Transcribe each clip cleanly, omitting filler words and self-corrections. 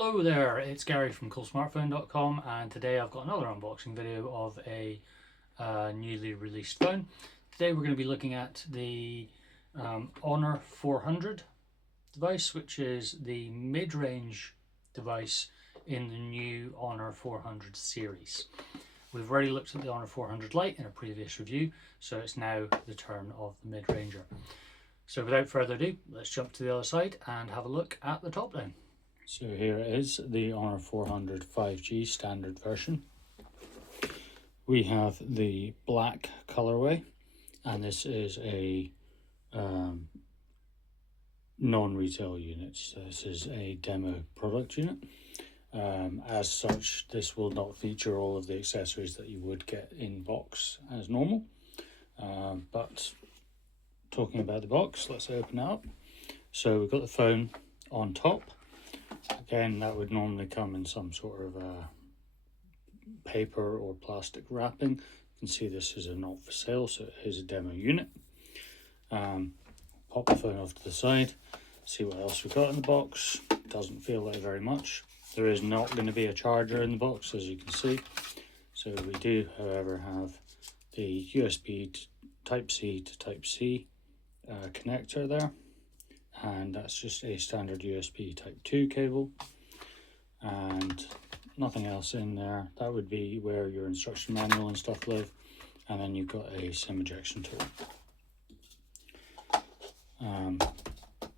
Hello there, it's Gary from Coolsmartphone.com, and today I've got another unboxing video of a newly released phone. Today we're going to be looking at the Honor 400 device, which is the mid-range device in the new Honor 400 series. We've already looked at the Honor 400 Lite in a previous review, so it's now the turn of the mid-ranger. So without further ado, let's jump to the other side and have a look at the top down. So here is the Honor 400 5G standard version. We have the black colorway, and this is a non-retail unit. So this is a demo product unit. As such, this will not feature all of the accessories that you would get in box as normal. But talking about the box, let's open it up. So we've got the phone on top. Again, that would normally come in some sort of paper or plastic wrapping. You can see this is a not for sale, so it is a demo unit. Pop the phone off to the side, see what else we've got in the box. Doesn't feel like very much. There is not going to be a charger in the box, as you can see. So we do, however, have the USB Type-C to Type-C connector there. And that's just a standard USB Type 2 cable, and nothing else in there. That would be where your instruction manual and stuff live, and then you've got a SIM ejection tool.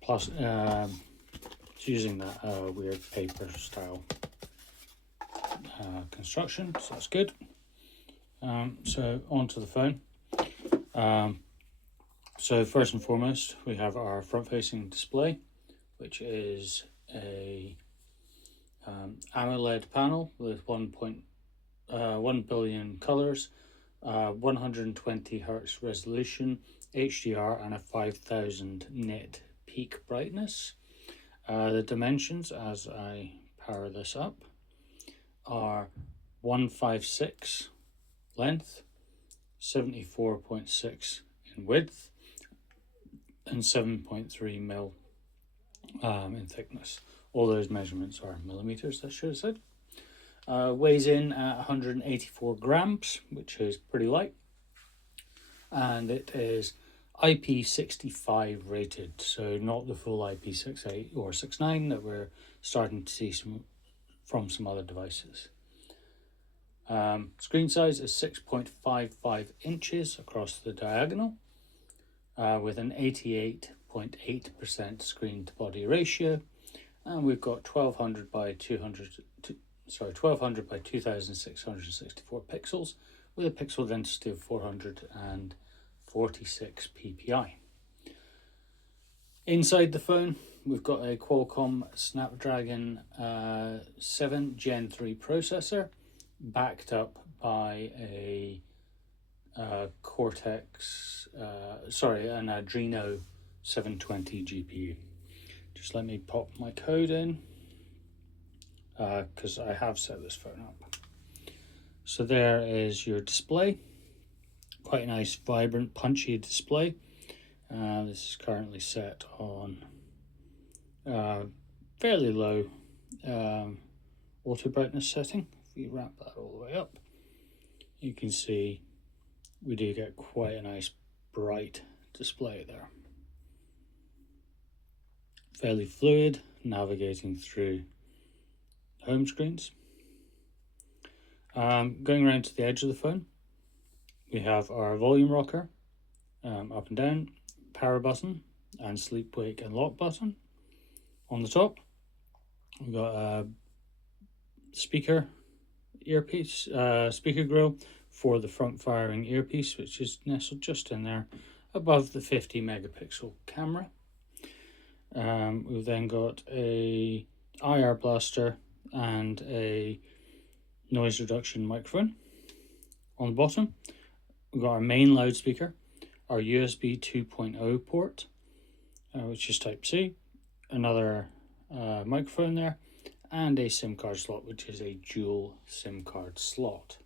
Plus it's using that weird paper style construction, so that's good. So onto the phone. So first and foremost, we have our front-facing display, which is a AMOLED panel with 1 billion colors, 120 Hz resolution, HDR, and a 5000 nit peak brightness. The dimensions, as I power this up, are 156 length, 74.6 in width, and 7.3 mil in thickness. All those measurements are millimeters, I should have said. Weighs in at 184 grams, which is pretty light. And it is IP65 rated, so not the full IP68 or 69 that we're starting to see from some other devices. Screen size is 6.55 inches across the diagonal. With an 88.8% screen to body ratio, and we've got 1200 by 2664 pixels with a pixel density of 446 ppi. Inside the phone, we've got a Qualcomm Snapdragon 7 Gen 3 processor, backed up by a an Adreno 720 GPU. Just let me pop my code in because I have set this phone up. So there is your display. Quite a nice, vibrant, punchy display. This is currently set on fairly low auto brightness setting. If we wrap that all the way up, you can see we do get quite a nice bright display there. Fairly fluid, navigating through home screens. Going around to the edge of the phone, we have our volume rocker, up and down, power button, and sleep, wake, and lock button. On the top, we've got a speaker earpiece, speaker grill for the front-firing earpiece, which is nestled just in there above the 50 megapixel camera. We've then got a IR blaster and a noise reduction microphone. On the bottom, we've got our main loudspeaker, our USB 2.0 port, which is Type-C, another microphone there, and a SIM card slot, which is a dual SIM card slot,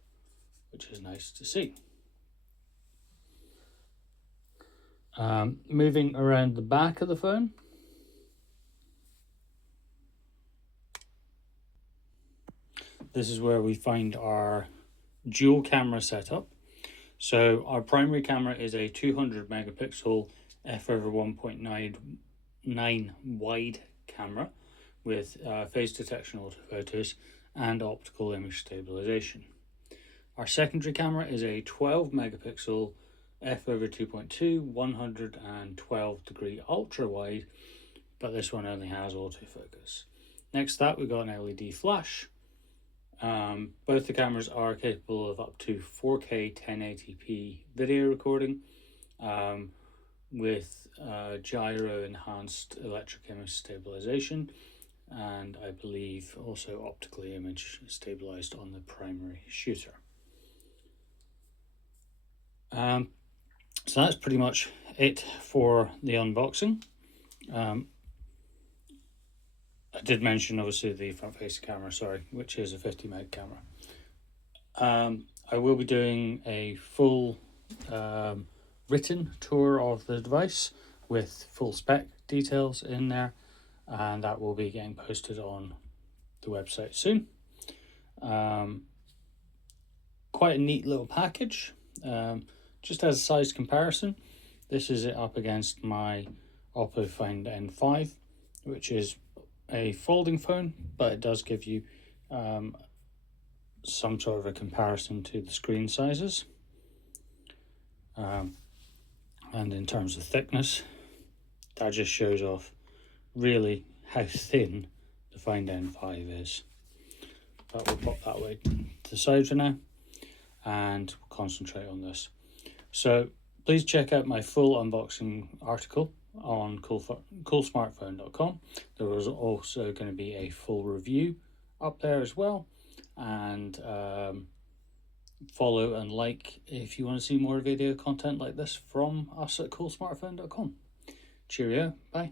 which is nice to see. Moving around the back of the phone, this is where we find our dual camera setup. So our primary camera is a 200 megapixel f/1.9 wide camera with phase detection autofocus and optical image stabilization. Our secondary camera is a 12 megapixel f/2.2 112 degree ultra wide, but this one only has autofocus. Next to that, we've got an LED flash. Both the cameras are capable of up to 4K 1080p video recording with gyro enhanced electric image stabilization, and I believe also optically image stabilized on the primary shooter. So that's pretty much it for the unboxing. I did mention obviously the front facing camera, which is a 50 meg camera. I will be doing a full written tour of the device with full spec details in there, and that will be getting posted on the website soon. Quite a neat little package. Just as a size comparison, this is it up against my Oppo Find N5, which is a folding phone, but it does give you some sort of a comparison to the screen sizes. And in terms of thickness, that just shows off really how thin the Find N5 is. But we'll pop that way to the side for now and we'll concentrate on this. So please check out my full unboxing article on Coolsmartphone.com. There was also going to be a full review up there as well, and follow and like if you want to see more video content like this from us at Coolsmartphone.com. Cheerio, bye.